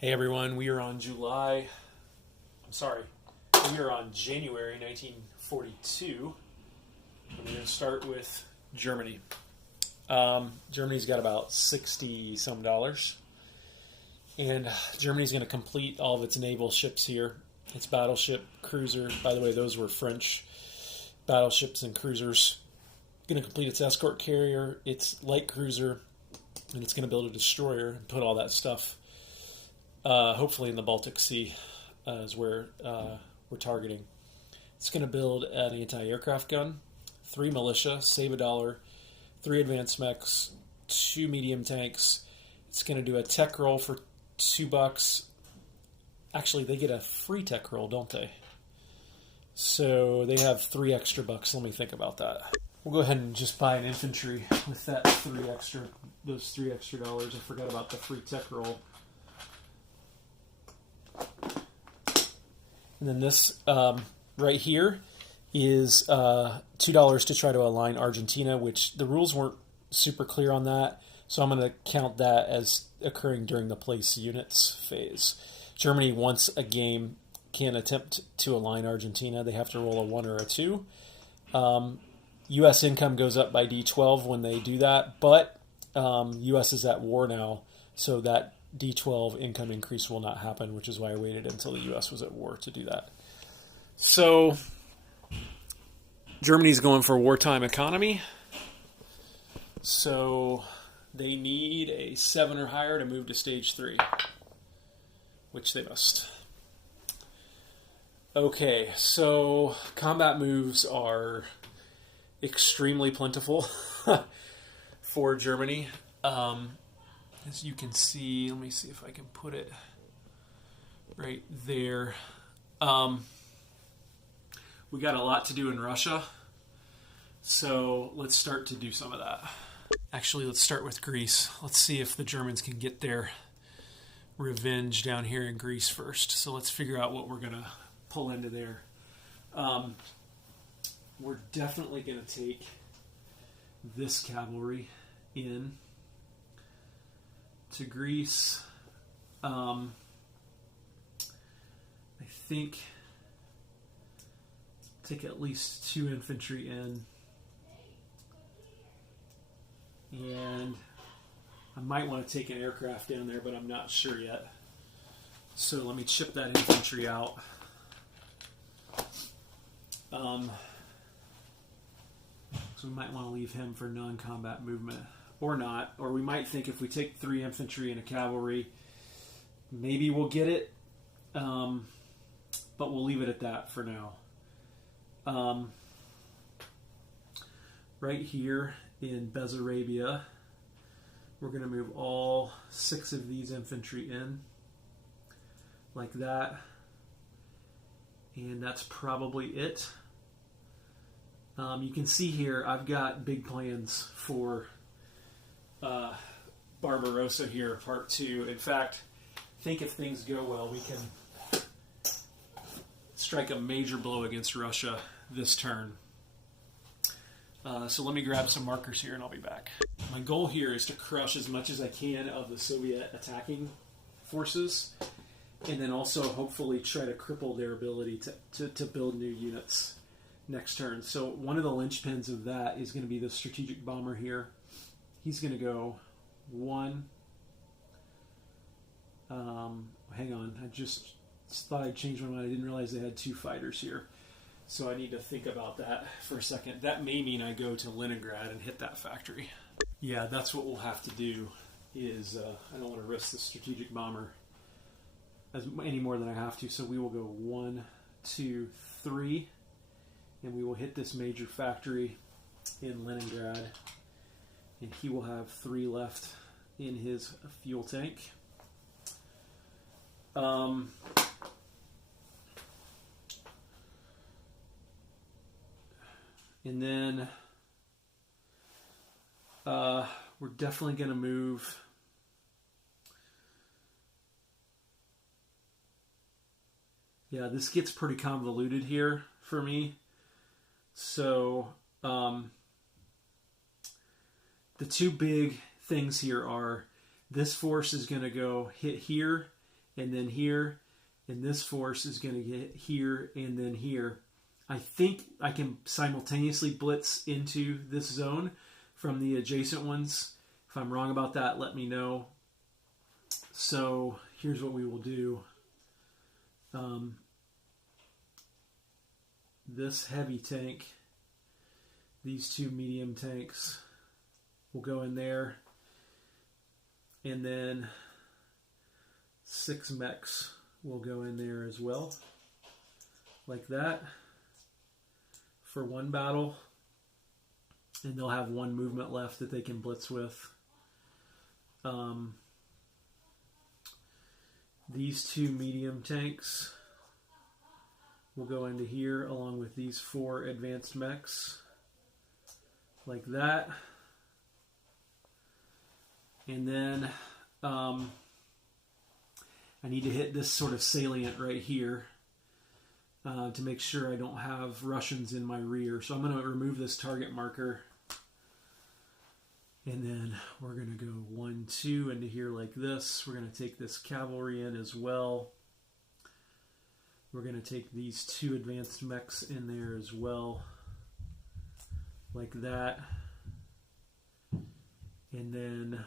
Hey everyone, we are on we are on January 1942. And we're going to start with Germany. Germany's got about 60 some dollars. And Germany's going to complete all of its naval ships here. Its battleship, cruiser, by the way, those were French battleships and cruisers. Going to complete its escort carrier, its light cruiser, and it's going to build a destroyer and put all that stuff hopefully in the Baltic Sea is where we're targeting. It's going to build an anti-aircraft gun, 3 militia, save $1, 3 advanced mechs, 2 medium tanks. It's going to do a tech roll for $2. Actually, they get a free tech roll, don't they? So they have 3 extra bucks. Let me think about that. We'll go ahead and just buy an infantry with those 3 extra dollars. I forgot about the free tech roll. And then this right here is $2 to try to align Argentina, which the rules weren't super clear on that. So I'm going to count that as occurring during the place units phase. Germany, once a game, can attempt to align Argentina. They have to roll a 1 or a 2. U.S. income goes up by D12 when they do that, but U.S. is at war now, so that D12 income increase will not happen, which is why I waited until the U.S. was at war to do that. So Germany's going for wartime economy. So they need a 7 or higher to move to stage 3, which they must. Okay, so combat moves are extremely plentiful for Germany. As you can see, let me see if I can put it right there. We got a lot to do in Russia, so let's start to do some of that. Actually, let's start with Greece. Let's see if the Germans can get their revenge down here in Greece first. So let's figure out what we're going to pull into there. We're definitely going to take this cavalry in to Greece. I think take at least 2 infantry in, and I might want to take an aircraft down there, but I'm not sure yet. So let me chip that infantry out. So we might want to leave him for non-combat movement. Or not. Or we might think if we take 3 infantry and a cavalry, maybe we'll get it. But we'll leave it at that for now. Right here in Bessarabia, we're going to move all 6 of these infantry in. Like that. And that's probably it. You can see here I've got big plans for Barbarossa here, part 2. In fact, I think if things go well, we can strike a major blow against Russia this turn. So let me grab some markers here and I'll be back. My goal here is to crush as much as I can of the Soviet attacking forces, and then also hopefully try to cripple their ability to build new units next turn. So one of the linchpins of that is going to be the strategic bomber here. He's going to go 1. Hang on. I just thought I'd change my mind. I didn't realize they had 2 fighters here. So I need to think about that for a second. That may mean I go to Leningrad and hit that factory. Yeah, that's what we'll have to do. I don't want to risk the strategic bomber any more than I have to. So we will go 1, 2, 3. And we will hit this major factory in Leningrad. And he will have 3 left in his fuel tank. And then we're definitely going to move this gets pretty convoluted here for me. So the 2 big things here are this force is going to go hit here and then here, and this force is going to get here and then here. I think I can simultaneously blitz into this zone from the adjacent ones. If I'm wrong about that, let me know. So here's what we will do. This heavy tank, these two medium tanks will go in there, and then 6 mechs will go in there as well, like that, for one battle, and they'll have one movement left that they can blitz with. These 2 medium tanks will go into here along with these 4 advanced mechs, like that. And then I need to hit this sort of salient right here to make sure I don't have Russians in my rear. So I'm going to remove this target marker, and then we're going to go 1, 2 into here like this. We're going to take this cavalry in as well. We're going to take these 2 advanced mechs in there as well, like that. And then,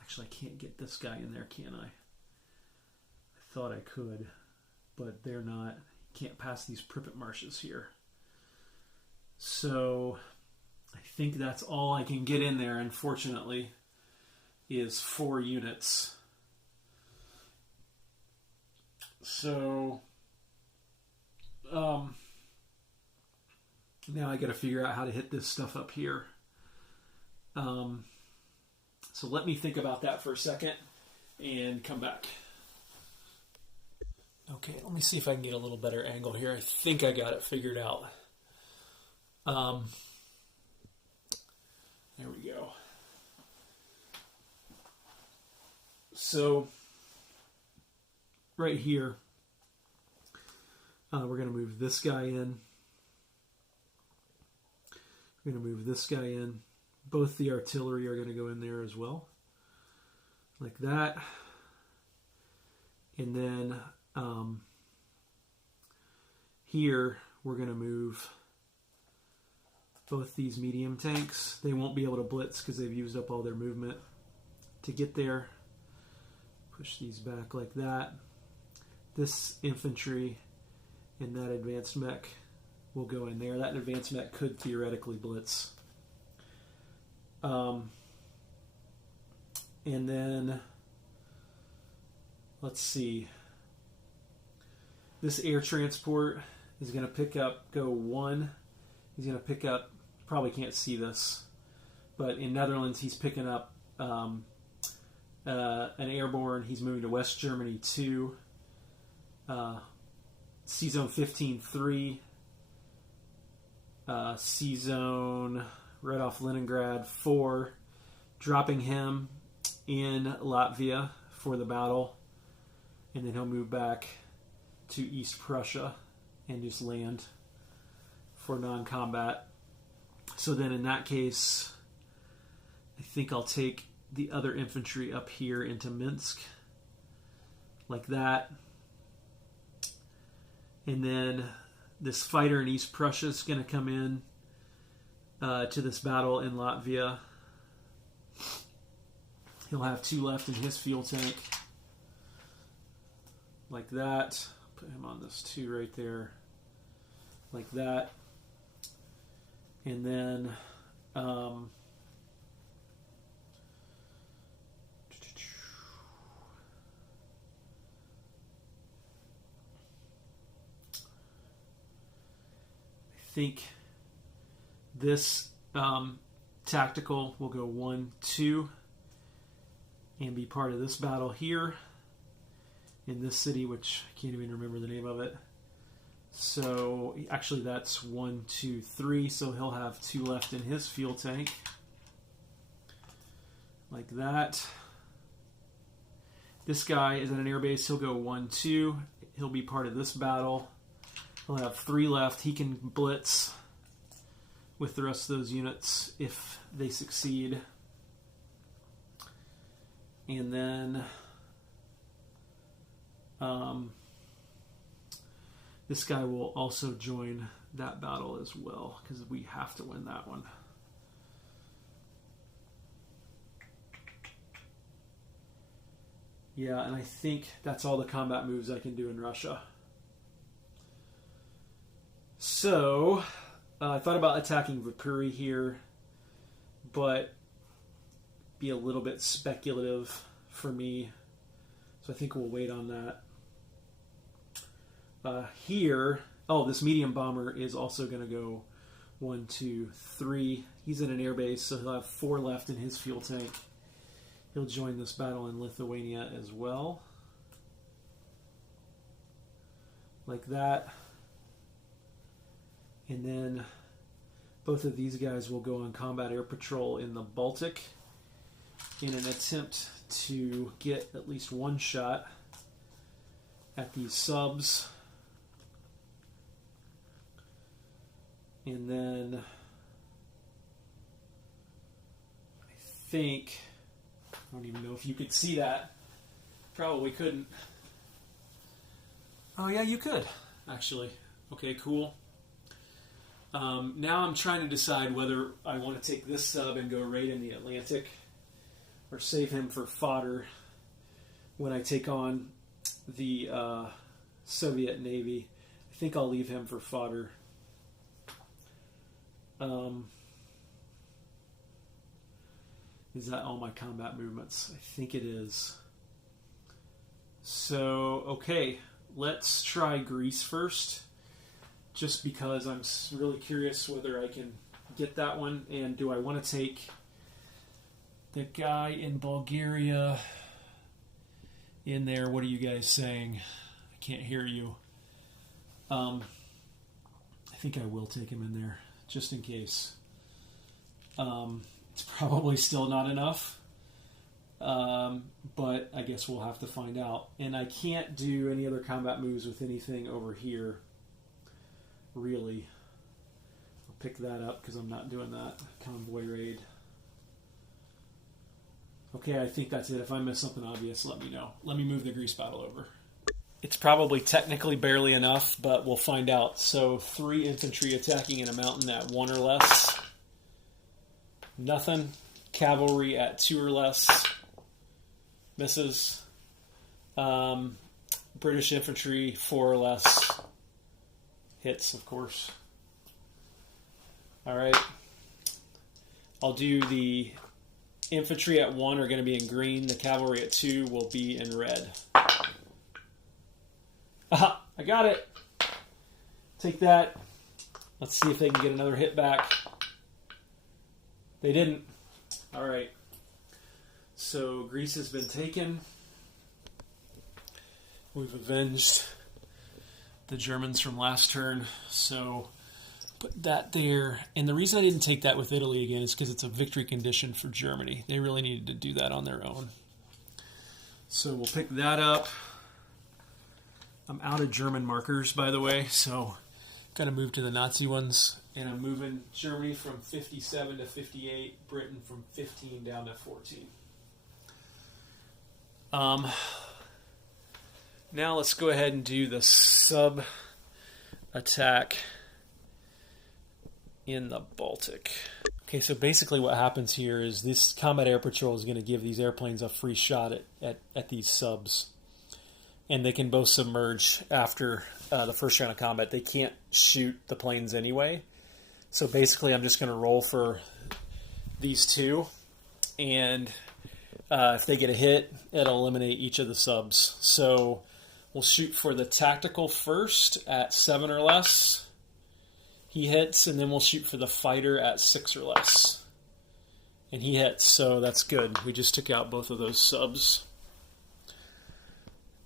actually I can't get this guy in there, can I? I thought I could, but they're not. Can't pass these Pripyat marshes here. So I think that's all I can get in there, unfortunately, is 4 units. So now I got to figure out how to hit this stuff up here. So let me think about that for a second and come back. Okay, let me see if I can get a little better angle here. I think I got it figured out. There we go. So right here, we're going to move this guy in. We're going to move this guy in. Both the artillery are going to go in there as well, like that. And then here we're going to move both these medium tanks. They won't be able to blitz because they've used up all their movement to get there. Push these back like that. This infantry and that advanced mech will go in there. That advanced mech could theoretically blitz. And then, let's see. This air transport is going to pick up, go 1. He's going to pick up, probably can't see this, but in Netherlands he's picking up an airborne. He's moving to West Germany 2. C-Zone 15-3. C-Zone right off Leningrad 4. Dropping him in Latvia for the battle. And then he'll move back to East Prussia and just land for non-combat. So then in that case, I think I'll take the other infantry up here into Minsk, like that. And then this fighter in East Prussia is going to come in to this battle in Latvia. He'll have 2 left in his fuel tank, like that. Put him on this 2 right there, like that. And then I think this tactical will go 1, 2 and be part of this battle here in this city, which I can't even remember the name of it. So actually that's 1, 2, 3. So he'll have 2 left in his fuel tank, like that. This guy is at an airbase. He'll go 1, 2. He'll be part of this battle. He'll have 3 left. He can blitz with the rest of those units if they succeed. And then This guy will also join that battle as well, because we have to win that one. Yeah, and I think that's all the combat moves I can do in Russia. So, I thought about attacking Viipuri here, but be a little bit speculative for me. So I think we'll wait on that. Here, this medium bomber is also going to go 1, 2, 3. He's in an airbase, so he'll have 4 left in his fuel tank. He'll join this battle in Lithuania as well. Like that. And then both of these guys will go on combat air patrol in the Baltic in an attempt to get at least one shot at these subs. And then I think, I don't even know if you could see that. Probably couldn't. Oh yeah, you could, actually. Okay, cool. Now I'm trying to decide whether I want to take this sub and go raid in the Atlantic or save him for fodder when I take on the Soviet Navy. I think I'll leave him for fodder. Is that all my combat movements? I think it is. So, okay, let's try Greece first, just because I'm really curious whether I can get that one, and do I want to take the guy in Bulgaria in there? What are you guys saying? I can't hear you. I think I will take him in there, just in case. It's probably still not enough, but I guess we'll have to find out. And I can't do any other combat moves with anything over here, really. I'll pick that up because I'm not doing that convoy raid. Okay, I think that's it. If I miss something obvious, let me know. Let me move the Greece battle over. It's probably technically barely enough, but we'll find out. So 3 infantry attacking in a mountain at 1 or less. Nothing. Cavalry at 2 or less. Misses. British infantry 4 or less. Hits, of course. Alright. I'll do the infantry at 1 are going to be in green. The cavalry at 2 will be in red. Aha! I got it! Take that. Let's see if they can get another hit back. They didn't. Alright. So Greece has been taken. We've avenged the Germans from last turn. So put that there. And the reason I didn't take that with Italy again is because it's a victory condition for Germany. They really needed to do that on their own. So we'll pick that up. I'm out of German markers, by the way, so got to move to the Nazi ones. And I'm moving Germany from 57 to 58, Britain from 15 down to 14. Now let's go ahead and do the sub attack in the Baltic. Okay, so basically what happens here is this combat air patrol is going to give these airplanes a free shot at these subs. And they can both submerge after the first round of combat. They can't shoot the planes anyway. So basically I'm just going to roll for these 2. And if they get a hit, it'll eliminate each of the subs. So we'll shoot for the tactical first at 7 or less. He hits, and then we'll shoot for the fighter at 6 or less. And he hits, so that's good. We just took out both of those subs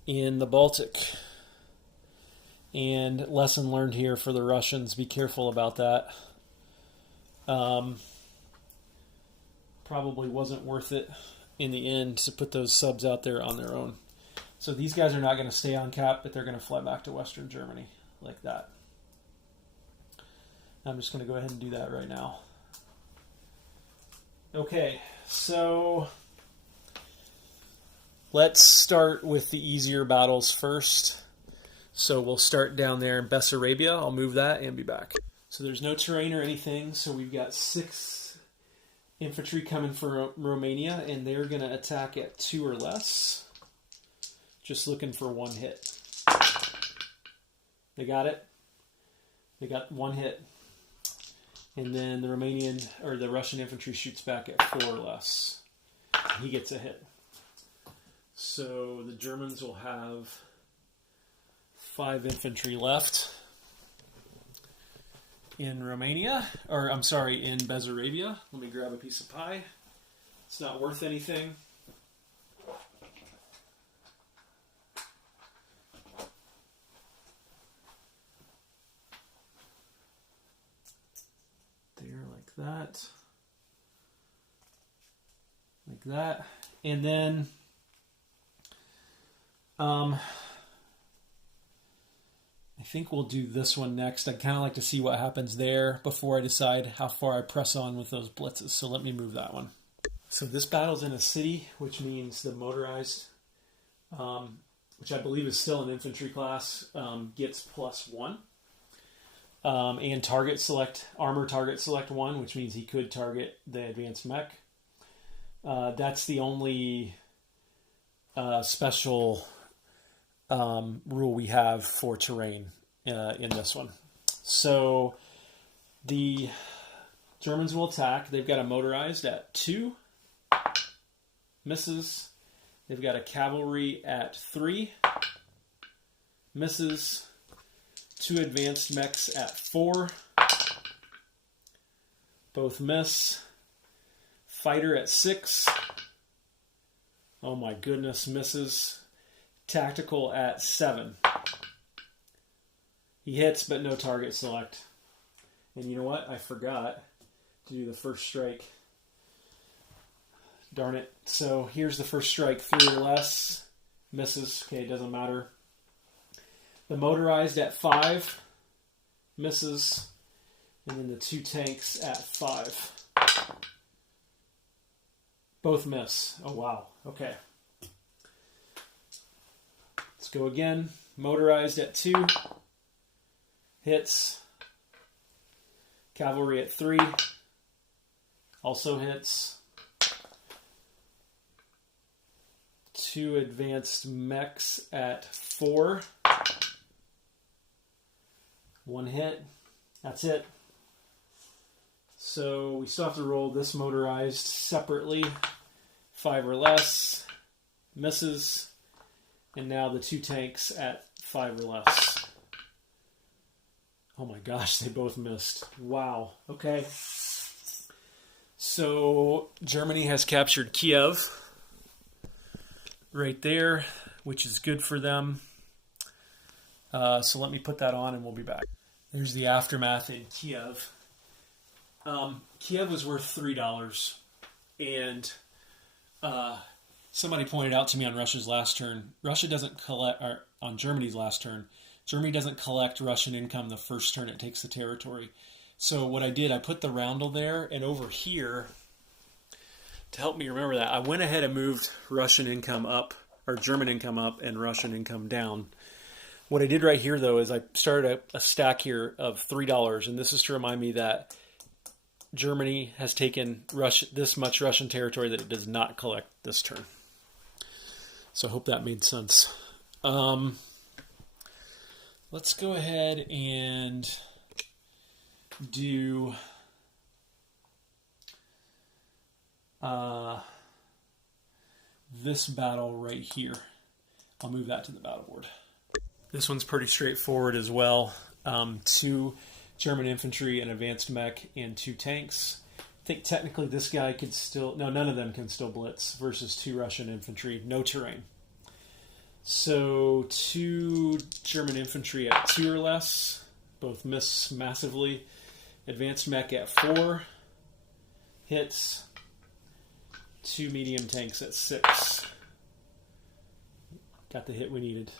in the Baltic. And lesson learned here for the Russians, be careful about that. Probably wasn't worth it in the end to put those subs out there on their own. So these guys are not going to stay on cap, but they're going to fly back to Western Germany like that. I'm just going to go ahead and do that right now. Okay, so Let's start with the easier battles first. So we'll start down there in Bessarabia. I'll move that and be back. So there's no terrain or anything. So we've got 6 infantry coming from Romania, and they're going to attack at 2 or less. Just looking for 1 hit. They got it. They got 1 hit. And then the the Russian infantry shoots back at 4 or less. He gets a hit. So the Germans will have 5 infantry left in Romania, or I'm sorry, in Bessarabia. Let me grab a piece of pie. It's not worth anything. There, like that. Like that. And then I think we'll do this one next. I'd kind of like to see what happens there before I decide how far I press on with those blitzes. So let me move that one. So this battle's in a city, which means the motorized, which I believe is still an infantry class, gets +1. And armor target select 1, which means he could target the advanced mech. That's the only special rule we have for terrain in this one. So the Germans will attack. They've got a motorized at 2, misses. They've got a cavalry at 3, misses. 2 advanced mechs at 4, both miss. Fighter at 6, oh my goodness, misses. Tactical at 7. He hits, but no target select. And you know what? I forgot to do the first strike. Darn it. So here's the first strike. 3 or less. Misses. Okay, it doesn't matter. The motorized at 5. Misses. And then the 2 tanks at 5. Both miss. Oh, wow. Okay. Let's go again. Motorized at 2. Hits. Cavalry at 3. Also hits. 2 advanced mechs at 4. 1 hit. That's it. So we still have to roll this motorized separately. 5 or less. Misses. And now the 2 tanks at 5 or less. Oh my gosh, they both missed. Wow. Okay. So Germany has captured Kiev right there, which is good for them. So let me put that on and we'll be back. There's the aftermath in Kiev. Kiev was worth $3. And somebody pointed out to me on Russia's last turn, Russia doesn't collect, or on Germany's last turn, Germany doesn't collect Russian income the first turn it takes the territory. So what I did, I put the roundel there, and over here, to help me remember that, I went ahead and moved Russian income up, or German income up, and Russian income down. What I did right here, though, is I started a stack here of $3, and this is to remind me that Germany has taken this much Russian territory that it does not collect this turn. So I hope that made sense. Let's go ahead and do this battle right here. I'll move that to the battle board. This one's pretty straightforward as well. 2 German infantry, an advanced mech, and 2 tanks. I think technically this guy could still... No, none of them can still blitz versus 2 Russian infantry. No terrain. So 2 German infantry at 2 or less. Both miss massively. Advanced mech at 4. Hits. 2 medium tanks at 6. Got the hit we needed.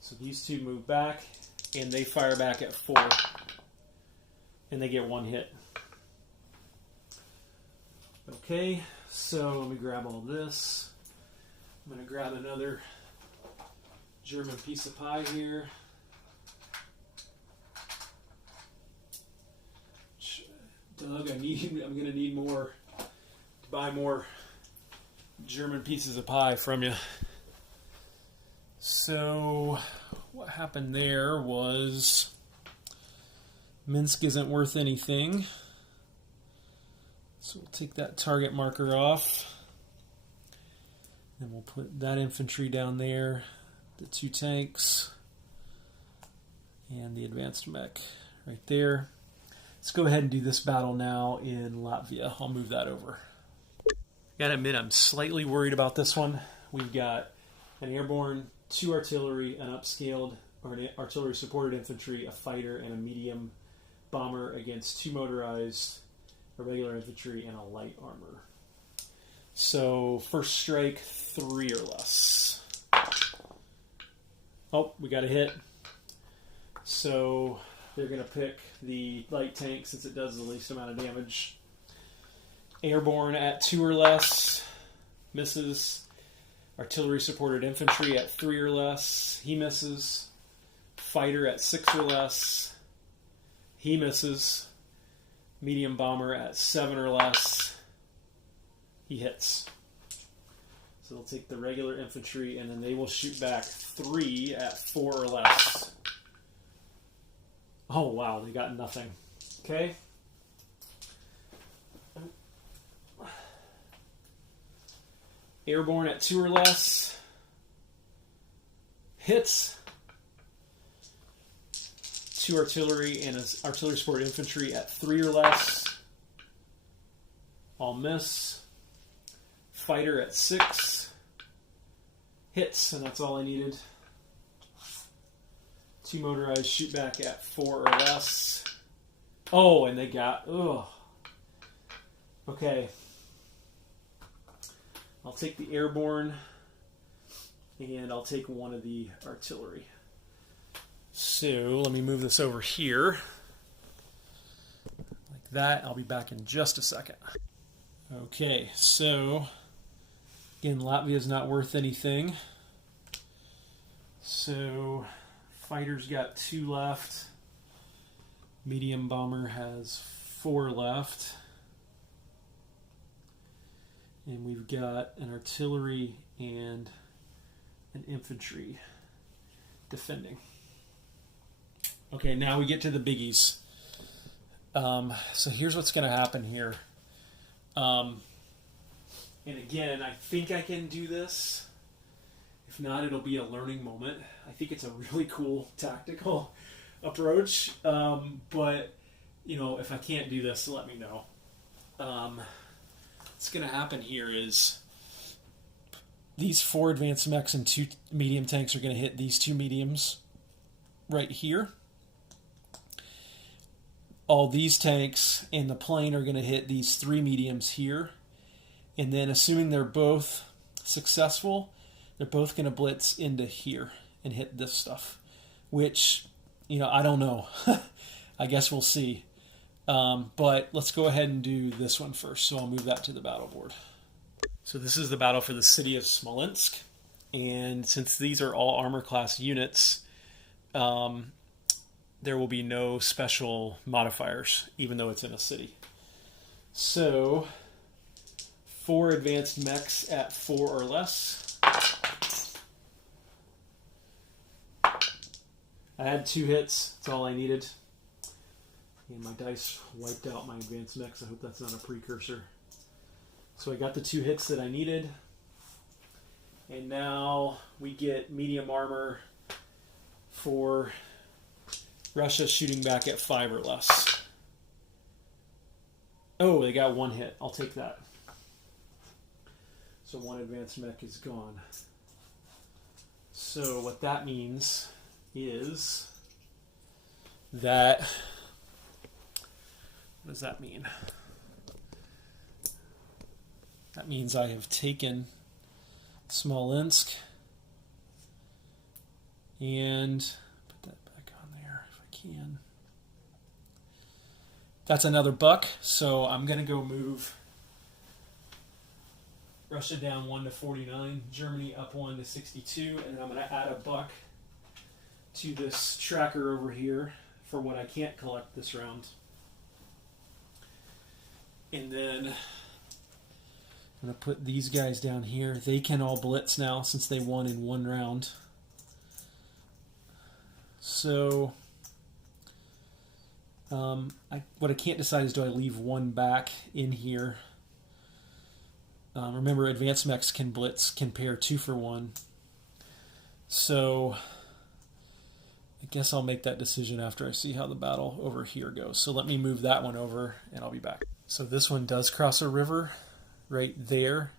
So these 2 move back, and they fire back at 4. And they get 1 hit. Okay, so let me grab all this. I'm going to grab another German piece of pie here. Doug, I'm going to need more, to buy more German pieces of pie from you. So what happened there was Minsk isn't worth anything. So we'll take that target marker off. Then we'll put that infantry down there, the 2 tanks, and the advanced mech right there. Let's go ahead and do this battle now in Latvia. I'll move that over. Gotta admit, I'm slightly worried about this one. We've got an airborne, 2 artillery, an upscaled or an artillery supported infantry, a fighter, and a medium bomber against 2 motorized, a regular infantry, and a light armor. So first strike, 3 or less. Oh, we got a hit. So they're going to pick the light tank since it does the least amount of damage. Airborne at 2 or less, misses. Artillery supported infantry at 3 or less, he misses. Fighter at 6 or less, he misses. Medium bomber at 7 or less, he hits. So they'll take the regular infantry and then they will shoot back 3 at 4 or less. Oh wow, they got nothing. Okay. Airborne at 2 or less, hits. 2 artillery and artillery support infantry at 3 or less, all miss. Fighter at 6, hits, and that's all I needed. 2 motorized shoot back at 4 or less. Oh, and they got, okay. I'll take the airborne, and I'll take 1 of the artillery. So let me move this over here. Like that. I'll be back in just a second. Okay, so again, Latvia is not worth anything. So fighter's got 2 left. Medium bomber has 4 left. And we've got an artillery and an infantry defending. Okay, now we get to the biggies. So here's what's going to happen here. And again, I think I can do this. If not, it'll be a learning moment. I think it's a really cool tactical approach. But, you know, if I can't do this, let me know. What's going to happen here is these 4 advanced mechs and 2 medium tanks are going to hit these 2 mediums right here. All these tanks and the plane are going to hit these 3 mediums here. And then assuming they're both successful, they're both going to blitz into here and hit this stuff. Which, you know, I don't know. I guess we'll see. But let's go ahead and do this one first. So I'll move that to the battle board. So this is the battle for the city of Smolensk. And since these are all armor class units, there will be no special modifiers, even though it's in a city. So 4 advanced mechs at 4 or less. I had 2 hits. That's all I needed. And my dice wiped out my advanced mechs. I hope that's not a precursor. So I got the 2 hits that I needed. And now we get medium armor for Russia shooting back at 5 or less. Oh, they got 1 hit. I'll take that. So 1 advanced mech is gone. So what that means is that... What does that mean? That means I have taken Smolensk and put that back on there if I can. That's another buck, so I'm going to go move Russia down 1 to 49. Germany up 1 to 62. And then I'm going to add a buck to this tracker over here for what I can't collect this round. And then I'm going to put these guys down here. They can all blitz now since they won in one round. So what I can't decide is, do I leave one back in here? Remember, advanced mechs can blitz, can pair 2 for 1. So I guess I'll make that decision after I see how the battle over here goes. So let me move that one over and I'll be back. So this one does cross a river right there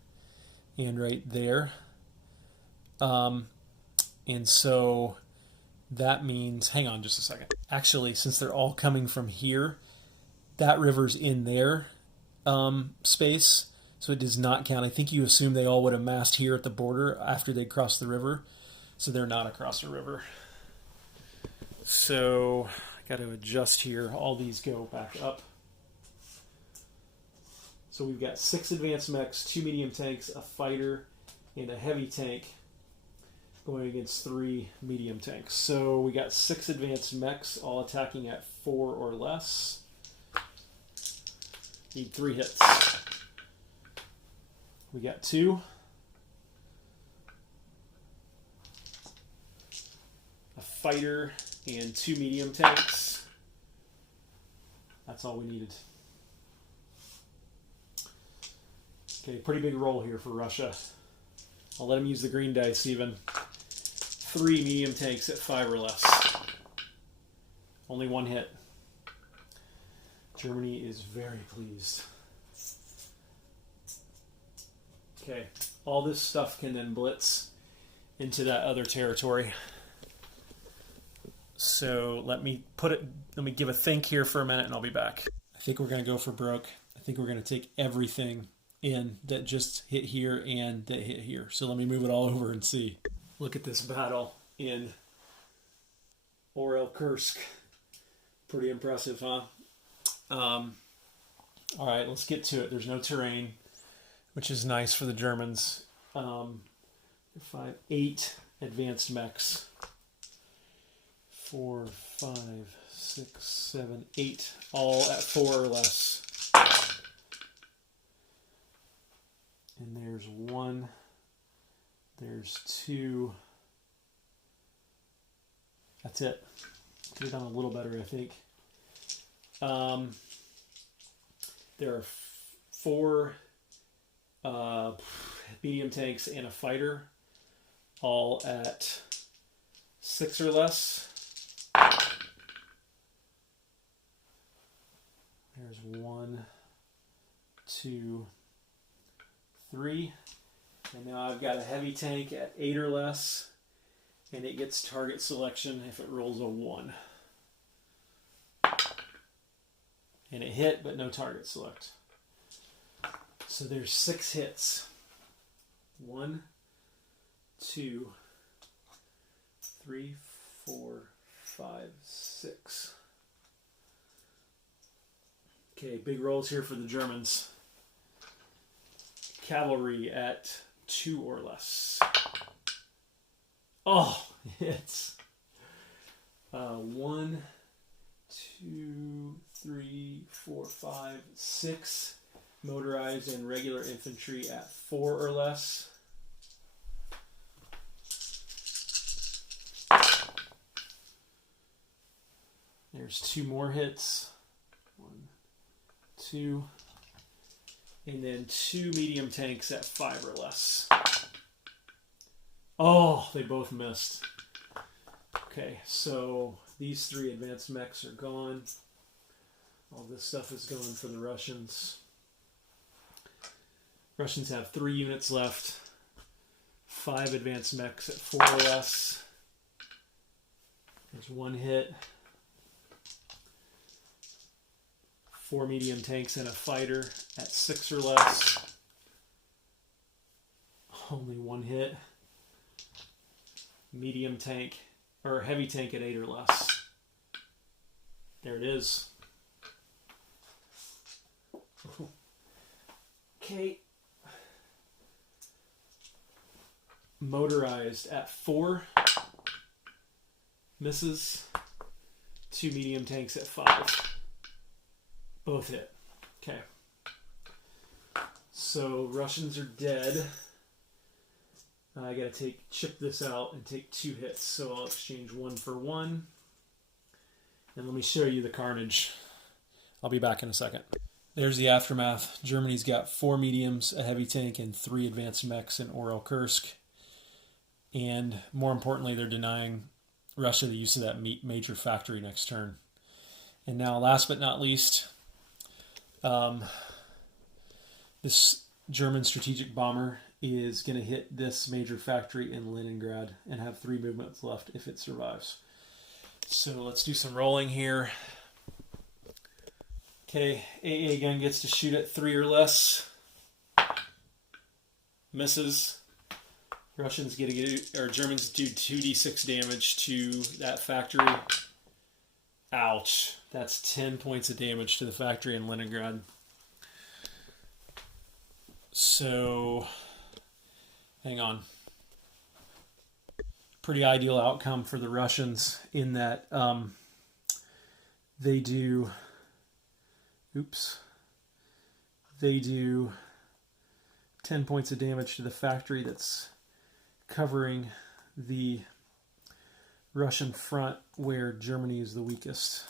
and right there. And so that means, hang on just a second. Actually, since they're all coming from here, that river's in their space, so it does not count. I think you assume they all would have massed here at the border after they crossed the river, so they're not across the river. So I got to adjust here. All these go back up. So we've got 6 advanced mechs, 2 medium tanks, a fighter, and a heavy tank going against 3 medium tanks. So we got 6 advanced mechs, all attacking at 4 or less. Need 3 hits. We got 2. A fighter and 2 medium tanks. That's all we needed. Okay, pretty big roll here for Russia. I'll let him use the green dice even. 3 medium tanks at 5 or less. Only 1 hit. Germany is very pleased. Okay, all this stuff can then blitz into that other territory. So let me give a think here for a minute and I'll be back. I think we're going to go for broke. I think we're going to take everything in that just hit here and that hit here. So let me move it all over and see. Look at this battle in Orel-Kursk. Pretty impressive, huh? All right, let's get to it. There's no terrain, which is nice for the Germans. 8 advanced mechs. 4, 5, 6, 7, 8, all at 4 or less. And there's 1, there's 2. That's it. Could have done a little better, I think. There are 4 medium tanks and a fighter, all at 6 or less. There's 1, 2, 3. And now I've got a heavy tank at 8 or less, and it gets target selection if it rolls a 1. And it hit, but no target select. So there's 6 hits. 1, 2, 3, 4, 5, 6. Okay, big rolls here for the Germans. Cavalry at 2 or less. Oh, hits. 1, 2, 3, 4, 5, 6 motorized and regular infantry at 4 or less. There's 2 more hits. 1, 2. And then 2 medium tanks at 5 or less. Oh, they both missed. Okay, so these 3 advanced mechs are gone. All this stuff is going for the Russians. Russians have 3 units left. 5 advanced mechs at 4 or less. There's 1 hit. 4 medium tanks and a fighter at 6 or less. Only 1 hit. Medium tank, or heavy tank at 8 or less. There it is. Okay. motorized at 4. Misses. 2 medium tanks at 5. Both hit. Okay. So Russians are dead. I gotta chip this out and take 2 hits. So I'll exchange 1 for 1. And let me show you the carnage. I'll be back in a second. There's the aftermath. Germany's got 4 mediums, a heavy tank, and 3 advanced mechs in Oral Kursk. And more importantly, they're denying Russia the use of that major factory next turn. And now, last but not least, this German strategic bomber is going to hit this major factory in Leningrad and have 3 movements left if it survives. So let's do some rolling here. Okay, AA gun gets to shoot at 3 or less. Misses. Russians Germans do 2d6 damage to that factory. Ouch. That's 10 points of damage to the factory in Leningrad. So, hang on. Pretty ideal outcome for the Russians in that they do 10 points of damage to the factory that's covering the Russian front where Germany is the weakest.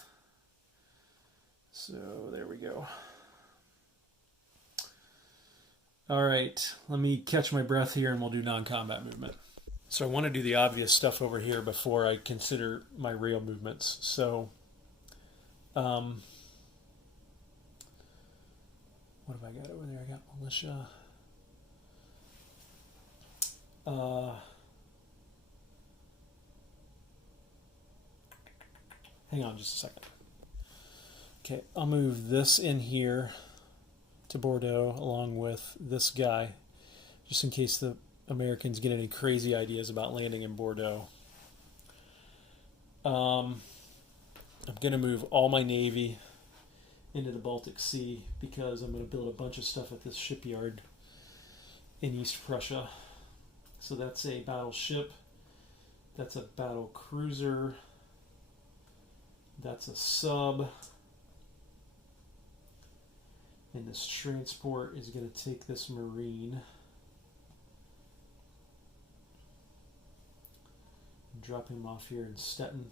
So there we go. All right, let me catch my breath here and we'll do non-combat movement. So I want to do the obvious stuff over here before I consider my rail movements. So what have I got over there? I got militia. Hang on just a second. Okay, I'll move this in here to Bordeaux along with this guy, just in case the Americans get any crazy ideas about landing in Bordeaux. I'm going to move all my Navy into the Baltic Sea because I'm going to build a bunch of stuff at this shipyard in East Prussia. So that's a battleship, that's a battle cruiser, that's a sub, and this transport is going to take this marine and drop him off here in Stettin.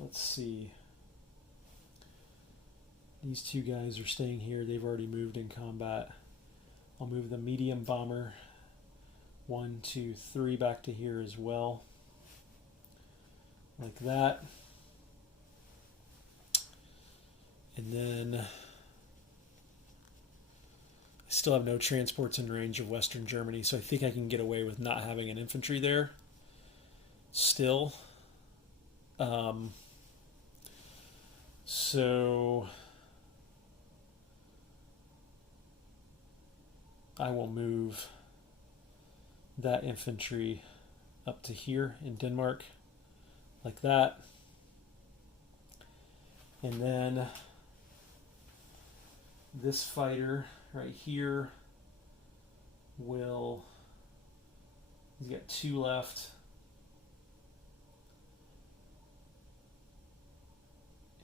Let's see. These 2 guys are staying here. They've already moved in combat. I'll move the medium bomber 1, 2, 3 back to here as well. Like that. And then I still have no transports in range of Western Germany, so I think I can get away with not having an infantry there still. So I will move that infantry up to here in Denmark, like that. And then this fighter right here he's got 2 left.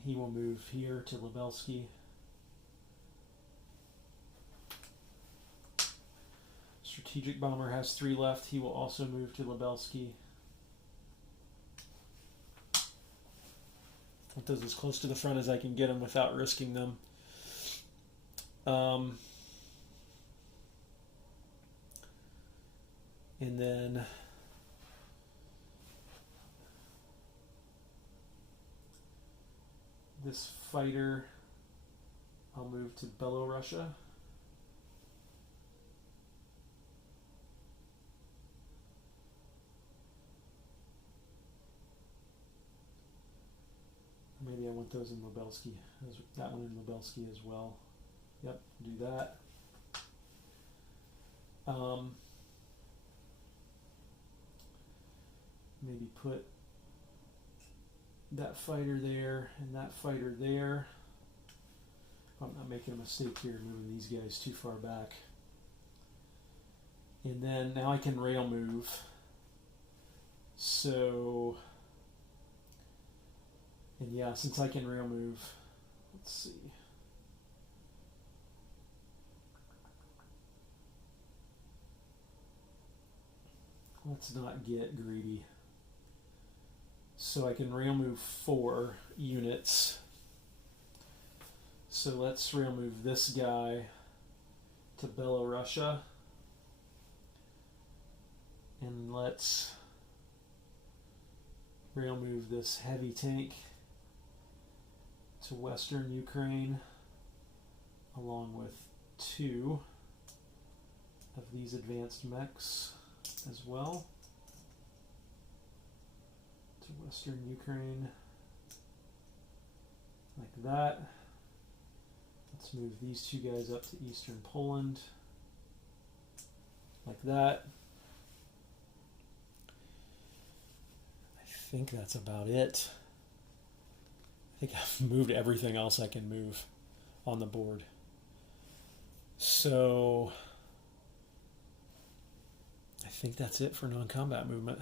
He will move here to Lubelski. Strategic bomber has 3 left. He will also move to Lubelski. Get those as close to the front as I can get them without risking them. And then this fighter, I'll move to Belorussia. Maybe I want those in Lubelski. That one in Lubelski as well. Yep, do that. maybe put that fighter there and that fighter there. I'm not making a mistake here moving these guys too far back. And then now I can rail move. So, and yeah, since I can rail move, let's see. Let's not get greedy. So I can rail move 4 units. So let's rail move this guy to Belorussia. And let's rail move this heavy tank to Western Ukraine, along with 2 of these advanced mechs as well to Western Ukraine, like that. Let's move these 2 guys up to Eastern Poland, like that. I think that's about it. I think I've moved everything else I can move on the board. So I think that's it for non-combat movement.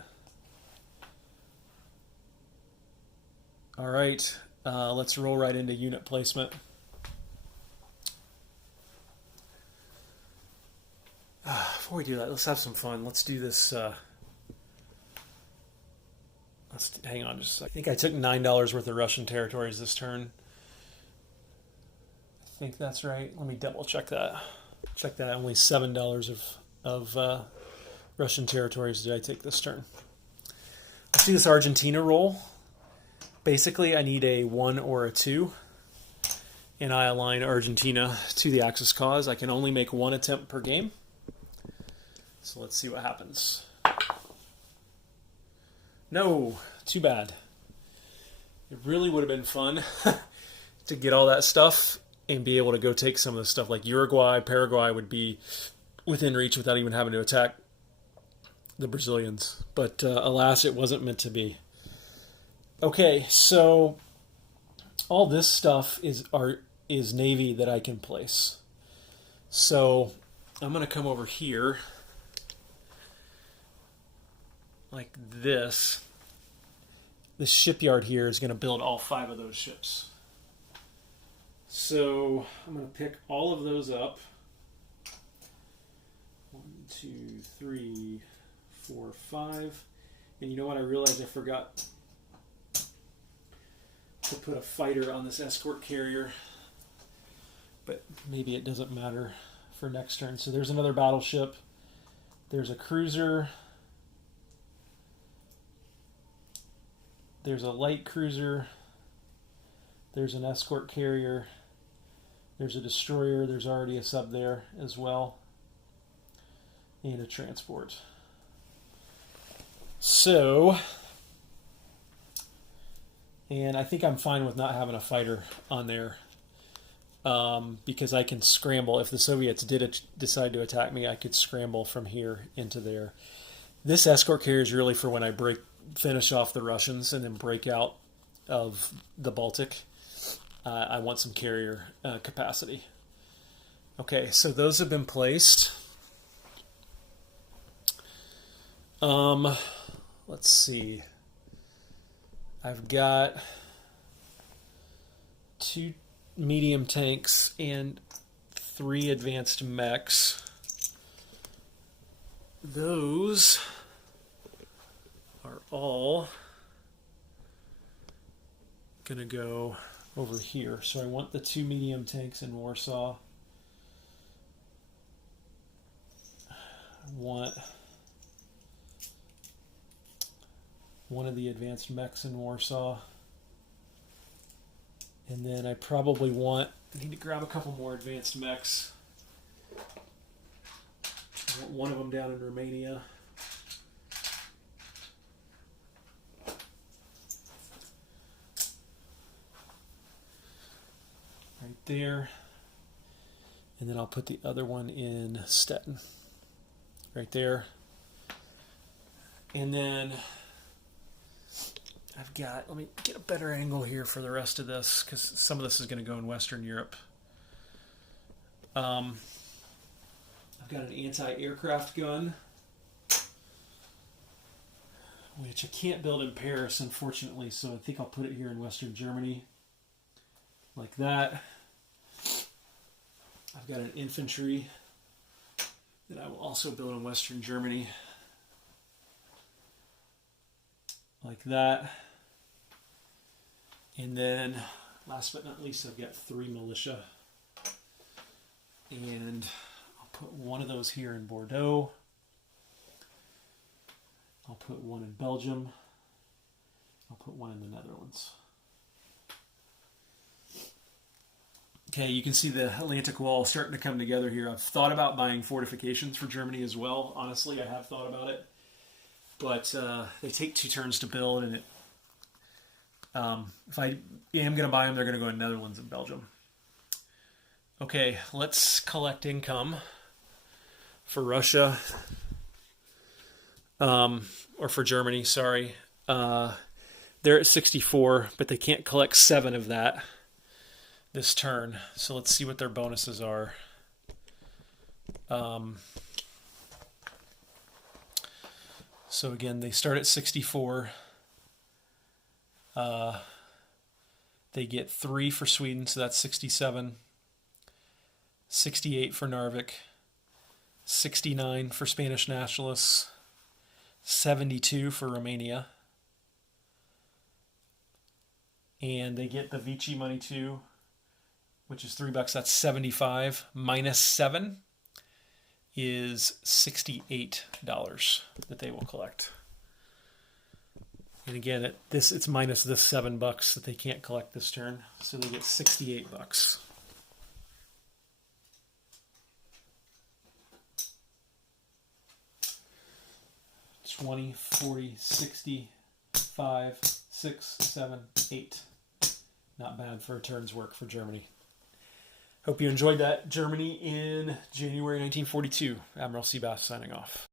All right, let's roll right into unit placement. Before we do that, let's have some fun. Let's do this. Hang on just a second. I think I took $9 worth of Russian territories this turn. I think that's right. Let me double check that. Check that. Only $7 of Russian territories did I take this turn. Let's do this Argentina roll. Basically, I need a 1 or a 2. And I align Argentina to the Axis cause. I can only make 1 attempt per game. So let's see what happens. No, too bad. It really would have been fun to get all that stuff and be able to go take some of the stuff like Uruguay, Paraguay would be within reach without even having to attack the Brazilians. But alas, it wasn't meant to be. Okay, so all this stuff is navy that I can place. So I'm going to come over here like this. The shipyard here is going to build all 5 of those ships. So I'm going to pick all of those up. 1, 2, 3, 4, 5. And you know what? I realized I forgot to put a fighter on this escort carrier. But maybe it doesn't matter for next turn. So there's another battleship. There's a cruiser. There's a light cruiser. There's an escort carrier. There's a destroyer. There's already a sub there as well. And a transport. So, and I think I'm fine with not having a fighter on there. Because I can scramble. If the Soviets did decide to attack me, I could scramble from here into there. This escort carrier is really for when I finish off the Russians and then break out of the Baltic. I want some carrier capacity. Okay, so those have been placed. Let's see. I've got 2 medium tanks and 3 advanced mechs. Those are all gonna go over here. So I want the 2 medium tanks in Warsaw. I want one of the advanced mechs in Warsaw. And then I probably I need to grab a couple more advanced mechs. I want one of them down in Romania. Right there. And then I'll put the other one in Stettin. Right there. And then let me get a better angle here for the rest of this, because some of this is going to go in Western Europe. I've got an anti-aircraft gun, which I can't build in Paris, unfortunately, so I think I'll put it here in Western Germany, like that. I've got an infantry that I will also build in Western Germany, like that. And then, last but not least, I've got 3 militia. And I'll put one of those here in Bordeaux. I'll put one in Belgium. I'll put one in the Netherlands. Okay, you can see the Atlantic Wall starting to come together here. I've thought about buying fortifications for Germany as well. Honestly, I have thought about it. But they take 2 turns to build, and if I am going to buy them, they're going to go in Netherlands and Belgium. Okay, let's collect income for Russia, or for Germany, sorry. They're at 64, but they can't collect 7 of that this turn. So let's see what their bonuses are. So again, they start at 64. They get 3 for Sweden, so that's 67. 68 for Narvik. 69 for Spanish nationalists. 72 for Romania. And they get the Vichy money too, which is $3. That's 75 minus 7 is $68 that they will collect. And again, it's minus this $7 that they can't collect this turn, so they get $68. 20, 40, 60, 5, 6, 7, 8. Not bad for a turn's work for Germany. Hope you enjoyed that. Germany in January 1942. Admiral Seabass signing off.